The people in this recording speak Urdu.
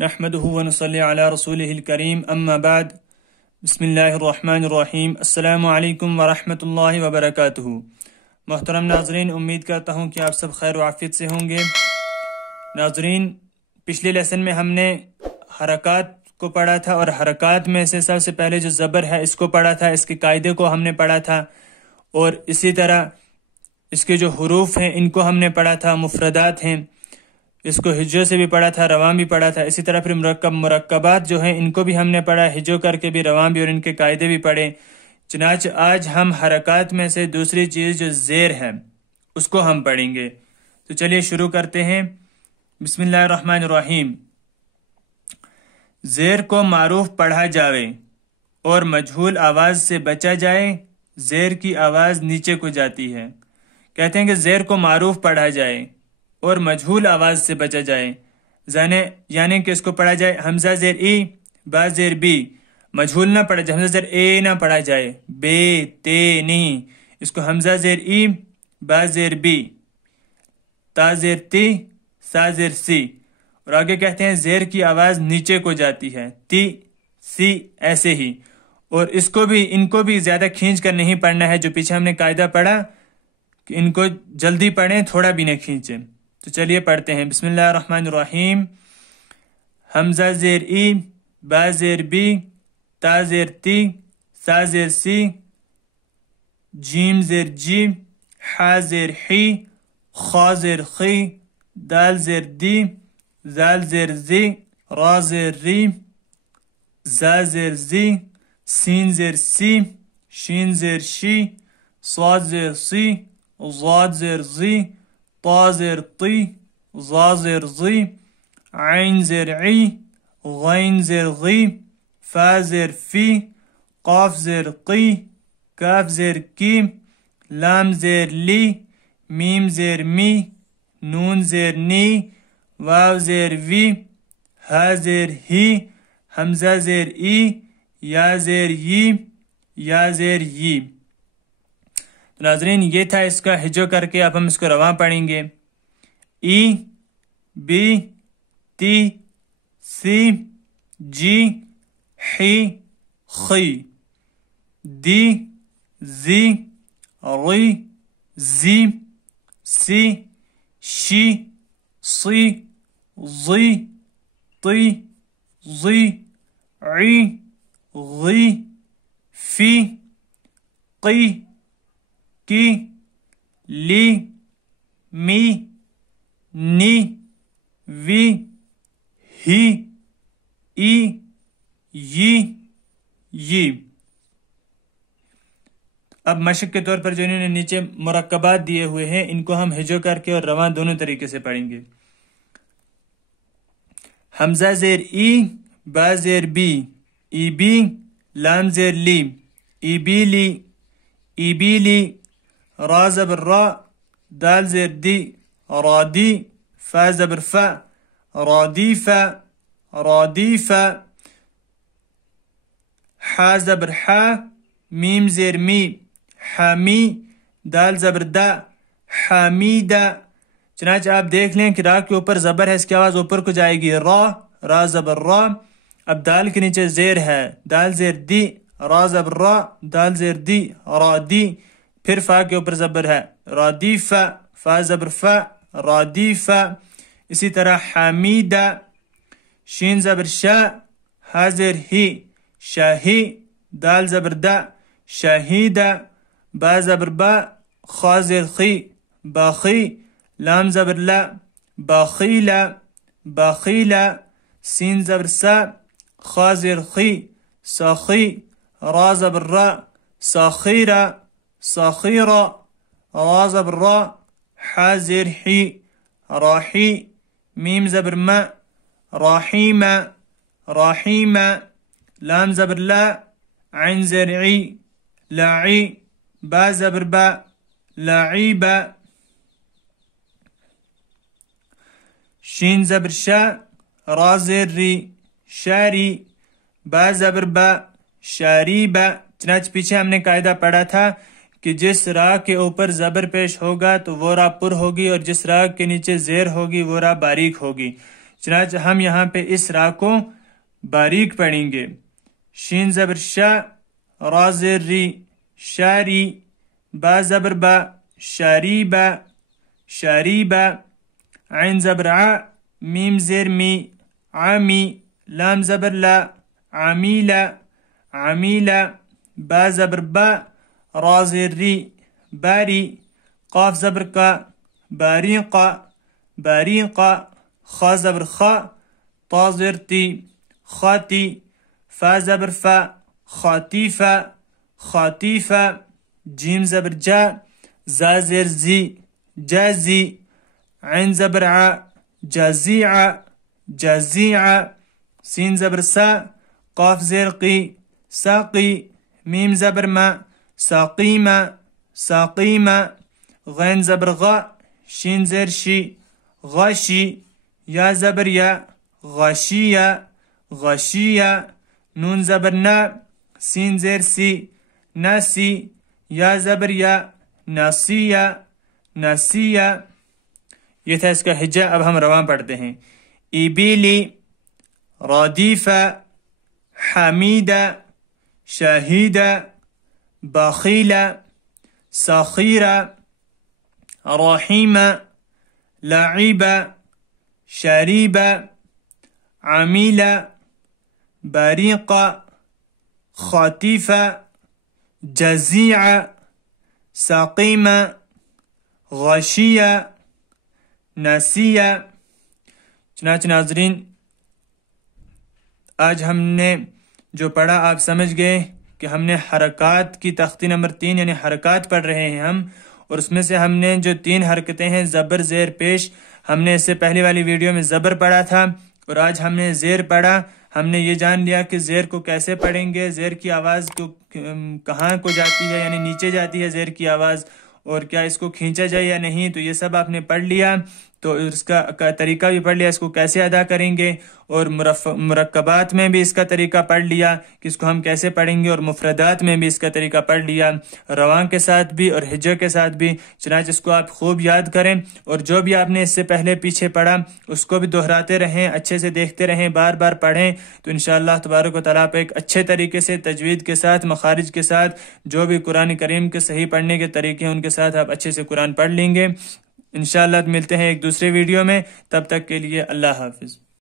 نحمده ونصلي على رسوله الكريم اما بعد بسم اللہ الرحمن الرحیم السلام علیکم ورحمۃ اللہ وبرکاتہ۔ محترم ناظرین، امید کرتا ہوں کہ آپ سب خیر و عافیت سے ہوں گے۔ ناظرین، پچھلے لیسن میں ہم نے حرکات کو پڑھا تھا اور حرکات میں سے سب سے پہلے جو زبر ہے اس کو پڑھا تھا، اس کے قاعدے کو ہم نے پڑھا تھا، اور اسی طرح اس کے جو حروف ہیں ان کو ہم نے پڑھا تھا، مفردات ہیں، اس کو ہجو سے بھی پڑھا تھا، رواں بھی پڑھا تھا۔ اسی طرح پھر مرکبات جو ہیں ان کو بھی ہم نے پڑھا، ہجو کر کے بھی، رواں بھی، اور ان کے قاعدے بھی پڑھے۔ چنانچہ آج ہم حرکات میں سے دوسری چیز جو زیر ہے اس کو ہم پڑھیں گے۔ تو چلیے شروع کرتے ہیں۔ بسم اللہ الرحمن الرحیم۔ زیر کو معروف پڑھا جاوے اور مجہول آواز سے بچا جائے، زیر کی آواز نیچے کو جاتی ہے۔ کہتے ہیں کہ زیر کو معروف پڑھا جائے اور مجہول آواز سے بچا جائے، یعنی کہ اس کو پڑھا جائے حمزہ زیر ای، با زیر بی، مجہول نہ پڑھا جائے، حمزہ زیر اے نہ پڑھا جائے، بے تے نہیں، اس کو حمزہ زیر ای، با زیر بی، تا زیر تی، سا زیر سی، اور آگے کہتے ہیں زیر کی آواز نیچے کو جاتی ہے، تی سی، ایسے ہی۔ اور ان کو بھی زیادہ کھینچ کر نہیں پڑھنا ہے، جو پیچھے ہم نے قاعدہ پڑھا کہ ان کو جلدی پڑھیں، تھوڑا بھی نہ کھینچیں۔ تو چلیے پڑھتے ہیں۔ بسم اللہ الرحمن الرحیم۔ حمزہ زیر ای، با زیر بی، تا زیر تی، سا زیر سی، جیم زیر جی، حا زیر حی، خا زیر خی، دال زیر دی، زال زیر زی، را زیر ری، زا زیر زی، سین زیر سی، شین زیر شی، صاد زیر سی، ضاد زیر زی، طا زیر طی، ظا زیر ظی، عین زیر عی، غین زیر غی، فا زیر فی، قاف زیر قی، کاف زیر کی، لام زیر لی، میم زیر می، نون زیر نی، واو زیر وی، ہا زیر ہی، حمزہ زیر ای، یا زیر یی، یا زیر یی۔ ناظرین، یہ تھا اس کا ہجو کر کے، اب ہم اس کو رواں پڑھیں گے۔ ای، بی، تی، سی، جی، حی، خی، دی، زی، ری، زی، سی، شی، صی، ضی، طی، ضی، عی، غی، فی، قی، کی، لی، می، نی، وی، ہی، ای، یی، یی۔ اب مشق کے طور پر جو انہوں نے نیچے مرکبات دیے ہوئے ہیں ان کو ہم ہجو کر کے اور رواں دونوں طریقے سے پڑھیں گے۔ حمزہ زیر ای، با زیر بی، ای بی، لام زیر لی، ای بی لی، ای بی لی، را زبر را، دال زیر دی، را دی، فا زبر فا، را دی فا، را دی فا، حا زبر حا، میم زیر می، حامی، دال زبر دا، حامیدہ۔ چنانچہ آپ دیکھ لیں کہ را کے اوپر زبر ہے، اس کی آواز اوپر کو جائے گی، را زبر را۔ اب دال کے نیچے زیر ہے، دال زیر دی، را زبر را، دال زیر دی، را دی، پھر فا کے اوپر زبر ہے، را دی فا، فا زبر فا، را دی فا۔ اسی طرح حامیدہ، شین زبر شا، ہا زیر ہی، شاہی، دال زبر دا، شاہیدہ، با زبر با، خا زیر خی، باخی، لام زبر لا، باخیلا، باخیلا، سین زبر سا، خا زیر خی، ساخی، را زبر را، ساخیرا، ساخیرا، را زبر را، حا زیر حی، راحی، میم زبر ما، راحیما، راحیما، لام زبر لا، عین زیر عی، لاعی، با زبر با، لاعیبا، شین زبر شا، را زیر ری، شاری، با زبر با، شاریبا۔ چنانچہ پیچھے ہم نے قاعدہ پڑھا تھا کہ جس را کے اوپر زبر پیش ہوگا تو وہ را پر ہوگی، اور جس را کے نیچے زیر ہوگی وہ را باریک ہوگی۔ چنانچہ ہم یہاں پہ اس را کو باریک پڑھیں گے. شین زبر شا، را زیر ری، شاری. با زبر با، شاریبا، شاریبا. عین زبر ع، میم زیر می، عامی. لام زبر لا، عامیلا، عامیلا. با زبر با، را زیر ری، باری. قاف زبر کا، باریقا، باریقا. خا زبر خا، طا زیر تی، خاتی. فا زبر فا، خاطیفا، خاطیفا. جیم زبر جا، زا زیر زی، جازی. عین زبر ع، جازیع، جازیع. سین زبر سا، قاف زیر قی، ساقی. میم زبر ما، ساقیما، ساقیما. غین زبر غا، شین زیر شی، غاشی. یا زبر یا، غاشیہ، غاشیہ. نون زبر نا، سین زیر سی، ناسی. یا زبر یا، ناسیہ، ناسیہ. یہ تھا اس کا ہجا. اب ہم رواں پڑھتے ہیں. ایبیلی، رادیفہ، حمیدہ، شاہیدہ، باخیلہ، ساخیرہ، رحیمہ، لاعبہ، شاریبہ، عامیلہ، باریقہ، خاطیفہ، جزیعہ، ساقیمہ، غاشیہ، ناسیہ. چنانچہ ناظرین آج ہم نے جو پڑھا آپ سمجھ گئے کہ ہم نے حرکات کی تختی نمبر 3 یعنی حرکات پڑھ رہے ہیں ہم، اور اس میں سے ہم نے جو 3 حرکتیں ہیں زبر زیر پیش، ہم نے اس سے پہلی والی ویڈیو میں زبر پڑھا تھا اور آج ہم نے زیر پڑھا. ہم نے یہ جان لیا کہ زیر کو کیسے پڑھیں گے، زیر کی آواز کو کہاں کو جاتی ہے، یعنی نیچے جاتی ہے زیر کی آواز، اور کیا اس کو کھینچا جائے یا نہیں. تو یہ سب آپ نے پڑھ لیا، تو اس کا طریقہ بھی پڑھ لیا، اس کو کیسے ادا کریں گے، اور مرکبات میں بھی اس کا طریقہ پڑھ لیا کہ اس کو ہم کیسے پڑھیں گے، اور مفردات میں بھی اس کا طریقہ پڑھ لیا، رواں کے ساتھ بھی اور ہجہ کے ساتھ بھی. چنانچہ اس کو آپ خوب یاد کریں، اور جو بھی آپ نے اس سے پہلے پیچھے پڑھا اس کو بھی دہراتے رہیں، اچھے سے دیکھتے رہیں، بار بار پڑھیں. تو انشاءاللہ تبارک و تعالیٰ آپ ایک اچھے طریقے سے تجوید کے ساتھ، مخارج کے ساتھ، جو بھی قرآن کریم کے صحیح پڑھنے کے طریقے ہیں ان کے ساتھ آپ اچھے سے قرآن پڑھ لیں گے. انشاءاللہ ملتے ہیں ایک دوسرے ویڈیو میں. تب تک کے لیے اللہ حافظ.